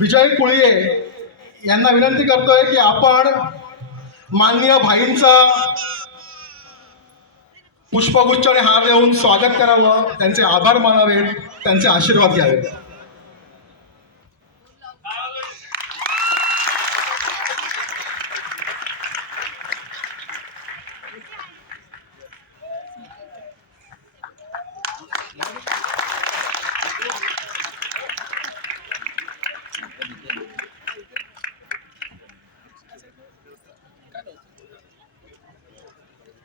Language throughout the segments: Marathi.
विजय कुळये यांना विनंती करतोय की आपण माननीय भाईंचा पुष्पगुच्छ आणि हार देऊन स्वागत करावं, त्यांचे आभार मानावेत, त्यांचे आशीर्वाद घ्यावेत.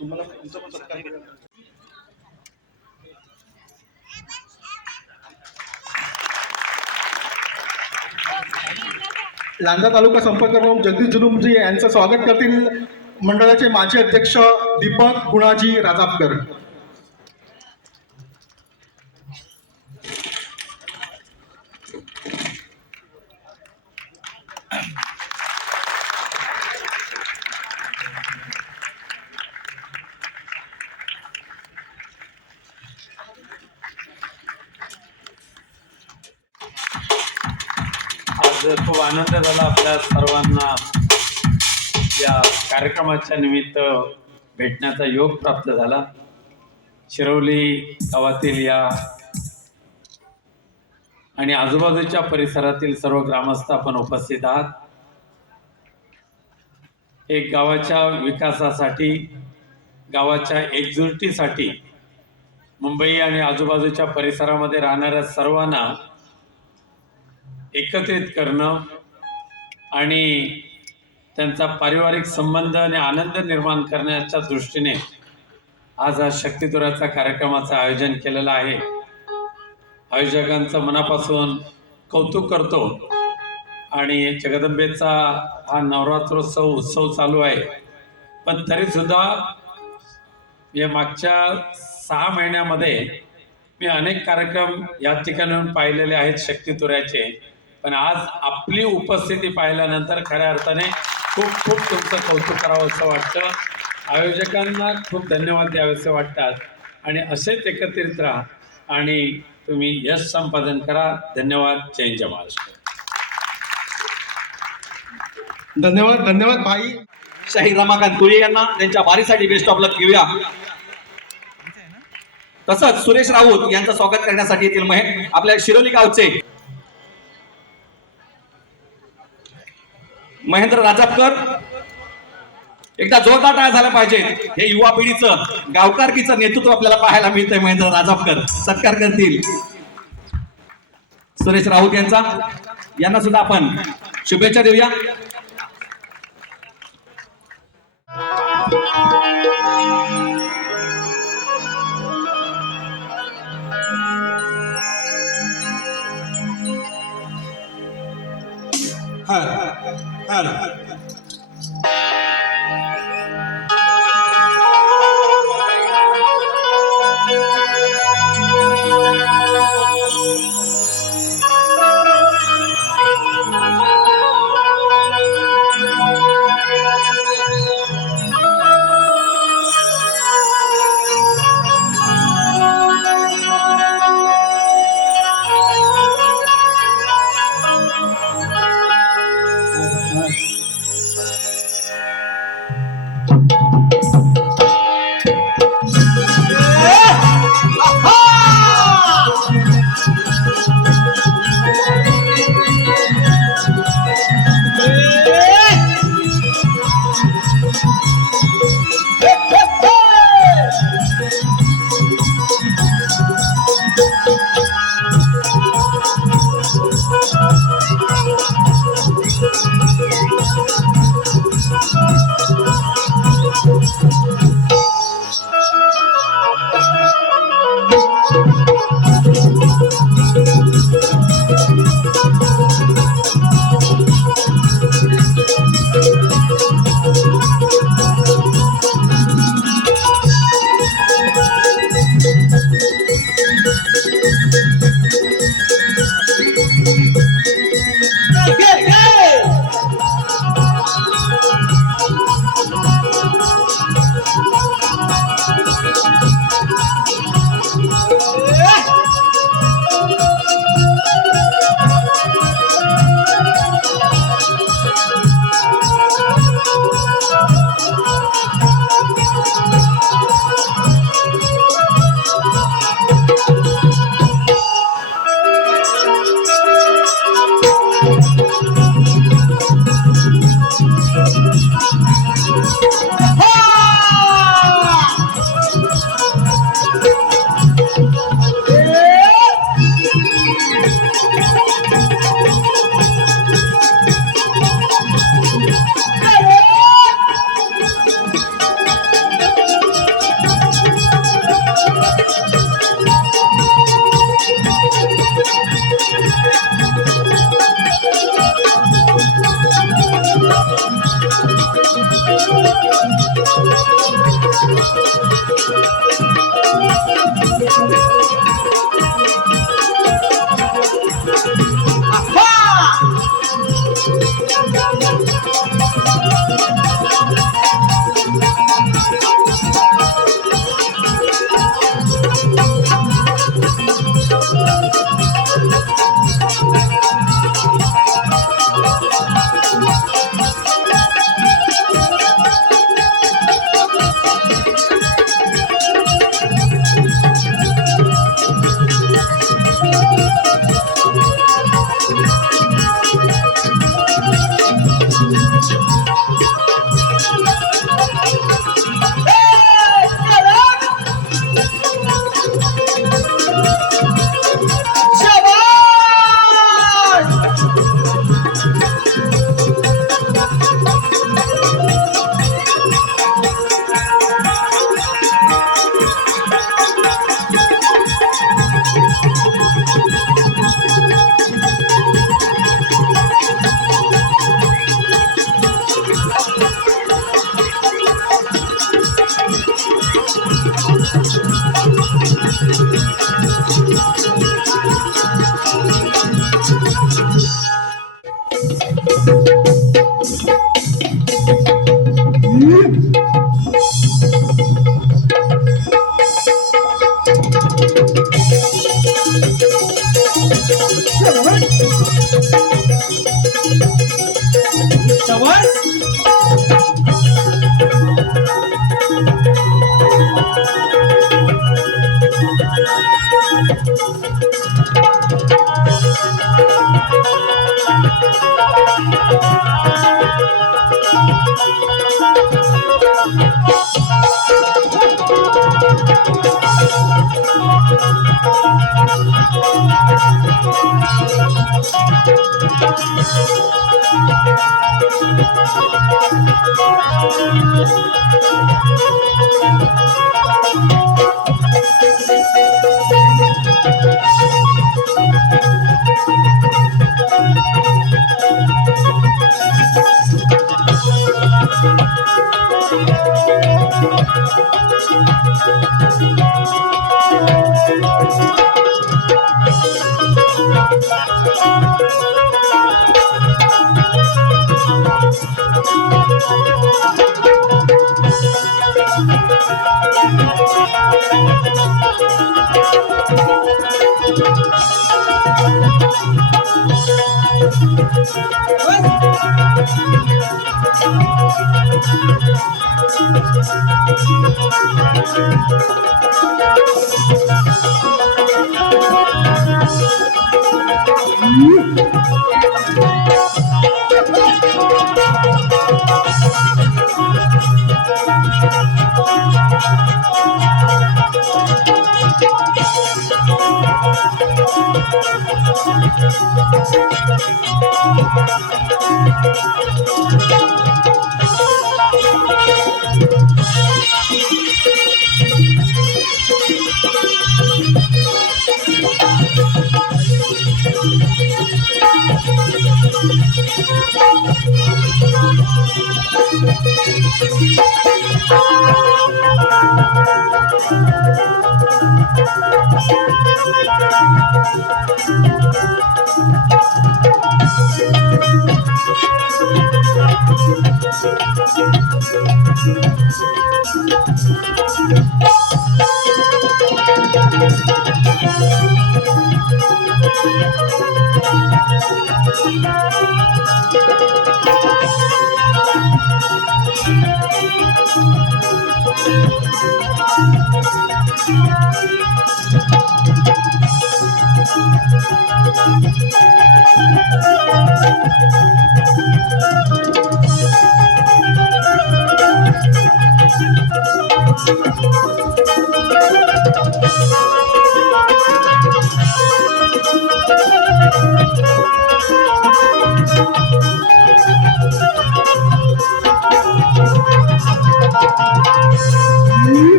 तुम्हाला लांजा तालुका संपर्क प्रमुख जगदीश जुलुमजी यांचं स्वागत करतील मंडळाचे माजी अध्यक्ष दीपक गुणाजी राजापकर. आज खूप आनंद झाला आपल्या सर्वांना या कार्यक्रमाच्या निमित्त भेटण्याचा योग प्राप्त झाला. शिरवली गावातील या आणि आजूबाजूच्या परिसरातील सर्व ग्रामस्थ आपण उपस्थित आहात. एक गावाच्या विकासासाठी, गावाच्या एकजुटीसाठी मुंबई आणि आजूबाजूच्या परिसरामध्ये राहणाऱ्या सर्वांना एकत्रित करणं आणि त्यांचा पारिवारिक संबंध आणि आनंद निर्माण करण्याच्या दृष्टीने आज हा शक्तितुराचा कार्यक्रमाचं आयोजन केलेलं आहे. आयोजकांचं मनापासून कौतुक करतो. आणि जगदंबेचा हा नवरात्रोत्सव उत्सव चालू आहे, पण तरीसुद्धा या मागच्या 6 महिन्यामध्ये मी अनेक कार्यक्रम या ठिकाणाहून पाहिलेले आहेत शक्तितुऱ्याचे, पण आज आपली उपस्थिती पाहिल्यानंतर खऱ्या अर्थाने खूप खूप तुमचं कौतुक करावं असं वाटतं. आयोजकांना खूप धन्यवाद द्यावेसे वाटतात आणि असेच एकत्रित राहा आणि तुम्ही यश संपादन करा. धन्यवाद. जय जय महाराष्ट्र. धन्यवाद. धन्यवाद भाई. शाहीर रमाकांत कुळे यांना त्यांच्या वारीसाठी बेस्ट ऑफ लक घेऊया. तसंच सुरेश राऊत यांचं स्वागत करण्यासाठी येथील आपल्या शिरोली गावचे महेंद्र राजापकर. एकदा जोरदार टाळ्या झाला पाहिजे. हे युवा पिढीचं गावकारकीचं नेतृत्व आपल्याला पाहायला मिळतंय. महेंद्र राजापकर सत्कार करतील सुरेश राऊत यांना सुद्धा आपण शुभेच्छा देऊया.